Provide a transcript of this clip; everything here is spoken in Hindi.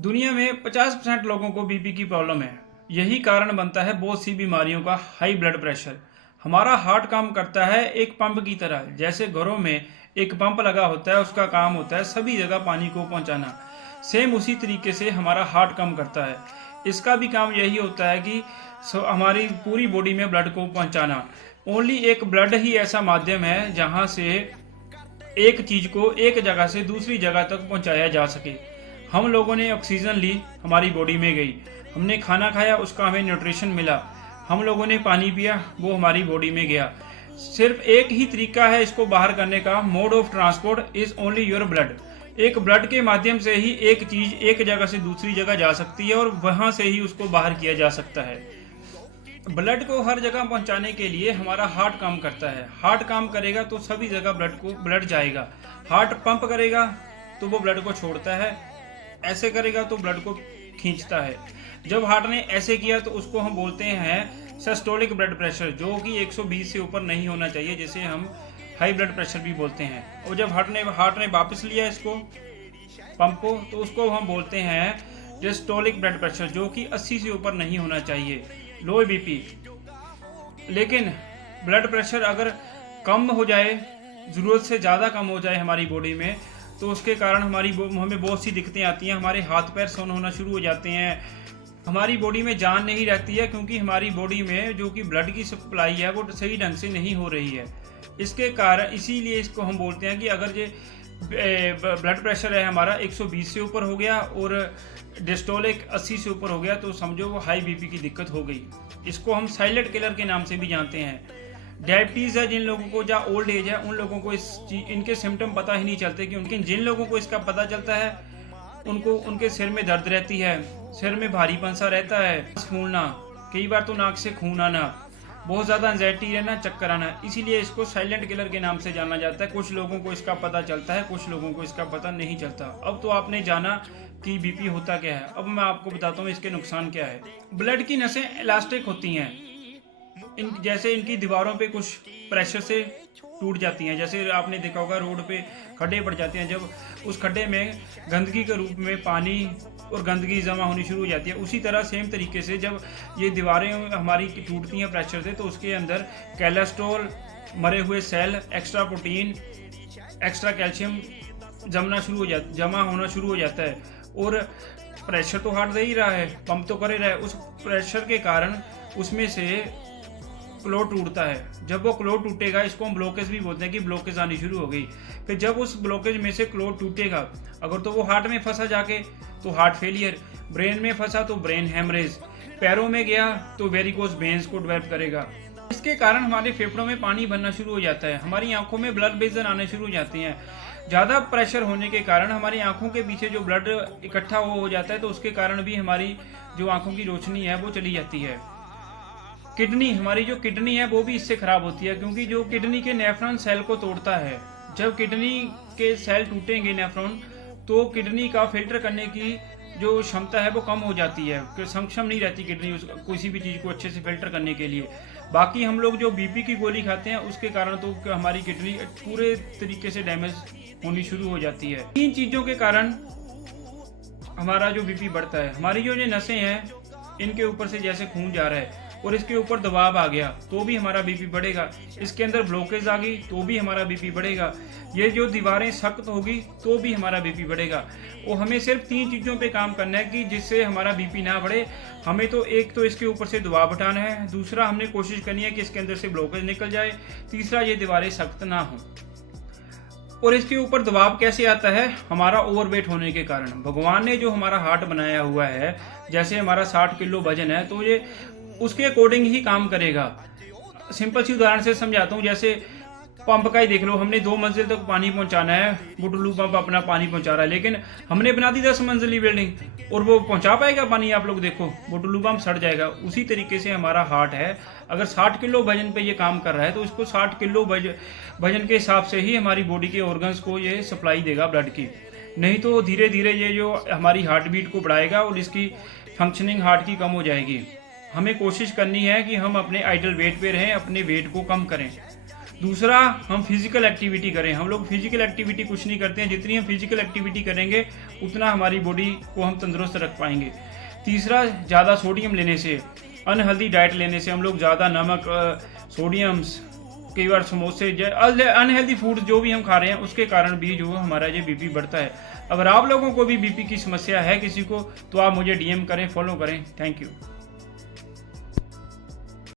दुनिया में 50% लोगों को बीपी की प्रॉब्लम है। यही कारण बनता है बहुत सी बीमारियों का, हाई ब्लड प्रेशर। हमारा हार्ट काम करता है एक पंप की तरह। जैसे घरों में एक पंप लगा होता है, उसका काम होता है सभी जगह पानी को पहुंचाना। सेम उसी तरीके से हमारा हार्ट काम करता है। इसका भी काम यही होता है कि हमारी पूरी बॉडी में ब्लड को पहुंचाना। ओनली एक ब्लड ही ऐसा माध्यम है जहां से एक चीज को एक जगह से दूसरी जगह तक पहुंचाया जा सके। हम लोगों ने ऑक्सीजन ली, हमारी बॉडी में गई। हमने खाना खाया, उसका हमें न्यूट्रिशन मिला। हम लोगों ने पानी पिया, वो हमारी बॉडी में गया। सिर्फ एक ही तरीका है इसको बाहर करने का। Mode of transport is only your blood. एक ब्लड के माध्यम से ही एक चीज एक जगह से दूसरी जगह जा सकती है और वहां से ही उसको बाहर किया जा सकता है। ब्लड को हर जगह पहुंचाने के लिए हमारा हार्ट काम करता है। हार्ट काम करेगा तो सभी जगह ब्लड जाएगा। हार्ट पंप करेगा तो वो ब्लड को छोड़ता है, ऐसे करेगा तो ब्लड को खींचता है। जब हार्ट ने ऐसे किया तो उसको हम बोलते हैं सिस्टोलिक ब्लड प्रेशर, जो कि 120 से ऊपर नहीं होना चाहिए, जिसे हम हाई ब्लड प्रेशर भी बोलते हैं। और जब हार्ट ने वापस लिया इसको पंप को, तो उसको हम बोलते हैं डिस्टोलिक ब्लड प्रेशर, जो कि 80 से ऊपर नहीं होना चाहिए, लो बीपी। लेकिन ब्लड प्रेशर अगर कम हो जाए, ज़रूरत से ज़्यादा कम हो जाए हमारी बॉडी में, तो उसके कारण हमें बहुत सी दिक्कतें आती हैं। हमारे हाथ पैर सुन्न होना शुरू हो जाते हैं। हमारी बॉडी में जान नहीं रहती है, क्योंकि हमारी बॉडी में जो कि ब्लड की सप्लाई है वो सही ढंग से नहीं हो रही है। इसके कारण इसीलिए इसको हम बोलते हैं कि अगर ये ब्लड प्रेशर है हमारा 120 से ऊपर हो गया और डिस्टोलिक 80 से ऊपर हो गया, तो समझो वो हाई बीपी की दिक्कत हो गई। इसको हम साइलेंट किलर के नाम से भी जानते हैं। डायबिटीज़ है जिन लोगों को, या ओल्ड एज है, उन लोगों को इनके सिम्टम पता ही नहीं चलते। कि जिन लोगों को इसका पता चलता है उनको उनके सिर में दर्द रहती है, सिर में भारीपन सा रहता है, फूलना, कई बार तो नाक से खून आना, बहुत ज़्यादा एंजाइटी रहना, चक्कर आना। इसीलिए इसको साइलेंट किलर के नाम से जाना जाता है। कुछ लोगों को इसका पता चलता है, कुछ लोगों को इसका पता नहीं चलता। अब तो आपने जाना कि बीपी होता क्या है, अब मैं आपको बताता हूँ इसके नुकसान क्या है। ब्लड की नसें इलास्टिक होती हैं। जैसे इनकी दीवारों पे कुछ प्रेशर से टूट जाती हैं। जैसे आपने देखा होगा रोड पे खड्डे पड़ जाते हैं, जब उस खड्डे में गंदगी के रूप में पानी और गंदगी जमा होनी शुरू हो जाती है। उसी तरह सेम तरीके से जब ये दीवारें हमारी टूटती हैं प्रेशर से, तो उसके अंदर कोलेस्ट्रॉल, मरे हुए cell, extra protein, extra calcium जमा होना शुरू हो जाता है। और प्रेशर तो हार्ट दे ही रहा है, पंप तो कर ही रहा है। उस प्रेशर के कारण उसमें से क्लॉट टूटता है। जब वो क्लॉट टूटेगा, इसको हम ब्लॉकेज भी बोलते हैं कि ब्लॉकेज आनी शुरू हो गई। फिर जब उस ब्लॉकेज में से क्लॉट टूटेगा, अगर तो वो हार्ट में फंसा जाके तो हार्ट फेलियर, ब्रेन में फंसा तो ब्रेन हेमरेज, पैरों में गया तो वेरिकोज वेन्स को डेवलप करेगा। इसके कारण हमारे फेफड़ों में पानी भरना शुरू हो जाता है, हमारी आंखों में ब्लड वेसल आने शुरू हो जाती हैं। ज़्यादा प्रेशर होने के कारण हमारी आंखों के पीछे जो ब्लड इकट्ठा हो जाता है, तो उसके कारण भी हमारी जो आंखों की रोशनी है वो चली जाती है। किडनी, हमारी जो किडनी है वो भी इससे खराब होती है, क्योंकि जो किडनी के नेफ्रॉन सेल को तोड़ता है। जब किडनी के सेल टूटेंगे नेफ्रॉन, तो किडनी का फिल्टर करने की जो क्षमता है वो कम हो जाती है, सक्षम नहीं रहती किडनी किसी भी चीज़ को अच्छे से फिल्टर करने के लिए। बाकी हम लोग जो बीपी की गोली खाते हैं उसके कारण तो हमारी किडनी पूरे तरीके से डैमेज होनी शुरू हो जाती है। इन चीज़ों के कारण हमारा जो बीपी बढ़ता है। हमारी जो ये नसें हैं, इनके ऊपर से जैसे खून जा रहा है और इसके ऊपर दबाव आ गया तो भी हमारा बीपी बढ़ेगा। इसके अंदर ब्लॉकेज आ गई तो भी हमारा बीपी बढ़ेगा। ये जो दीवारें सख्त होगी तो भी हमारा बीपी बढ़ेगा। और हमें सिर्फ 3 चीज़ों पे काम करना है कि जिससे हमारा बीपी ना बढ़े। हमें तो एक तो इसके ऊपर से दबाव हटाना है, दूसरा हमने कोशिश करनी है कि इसके अंदर से ब्लॉकेज निकल जाए, तीसरा ये दीवारें सख्त ना हो। और इसके ऊपर दबाव कैसे आता है? हमारा ओवरवेट होने के कारण। भगवान ने जो हमारा हार्ट बनाया हुआ है, जैसे हमारा 60 किलो वजन है, तो ये उसके अकॉर्डिंग ही काम करेगा। सिंपल सी उदाहरण से समझाता हूँ। जैसे पंप का ही देख लो, हमने 2 मंजिल तक पानी पहुंचाना है, बुटुल्लू पंप अपना पानी पहुंचा रहा है, लेकिन हमने बना दी 10 मंजिली बिल्डिंग, और वो पहुंचा पाएगा पानी? आप लोग देखो, बुटुल्लू पंप सड़ जाएगा। उसी तरीके से हमारा हार्ट है, अगर 60 किलो वजन पे ये काम कर रहा है, तो इसको 60 किलो वजन के हिसाब से ही हमारी बॉडी के ऑर्गन्स को ये सप्लाई देगा ब्लड की। नहीं तो धीरे धीरे ये जो हमारी हार्ट बीट को बढ़ाएगा और इसकी फंक्शनिंग हार्ट की कम हो जाएगी। हमें कोशिश करनी है कि हम अपने आइडल वेट पे रहें, अपने वेट को कम करें। दूसरा, हम फिजिकल एक्टिविटी करें। हम लोग फिजिकल एक्टिविटी कुछ नहीं करते हैं, जितनी हम फिजिकल एक्टिविटी करेंगे उतना हमारी बॉडी को हम तंदुरुस्त रख पाएंगे। तीसरा, ज़्यादा सोडियम लेने से, अनहेल्दी डाइट लेने से, हम लोग ज़्यादा नमक, सोडियम्स, कई बार समोसे, अनहेल्दी फूड जो भी हम खा रहे हैं उसके कारण भी जो हमारा ये बीपी बढ़ता है। अगर आप लोगों को भी बीपी की समस्या है किसी को, तो आप मुझे डीएम करें, फॉलो करें। Thank you.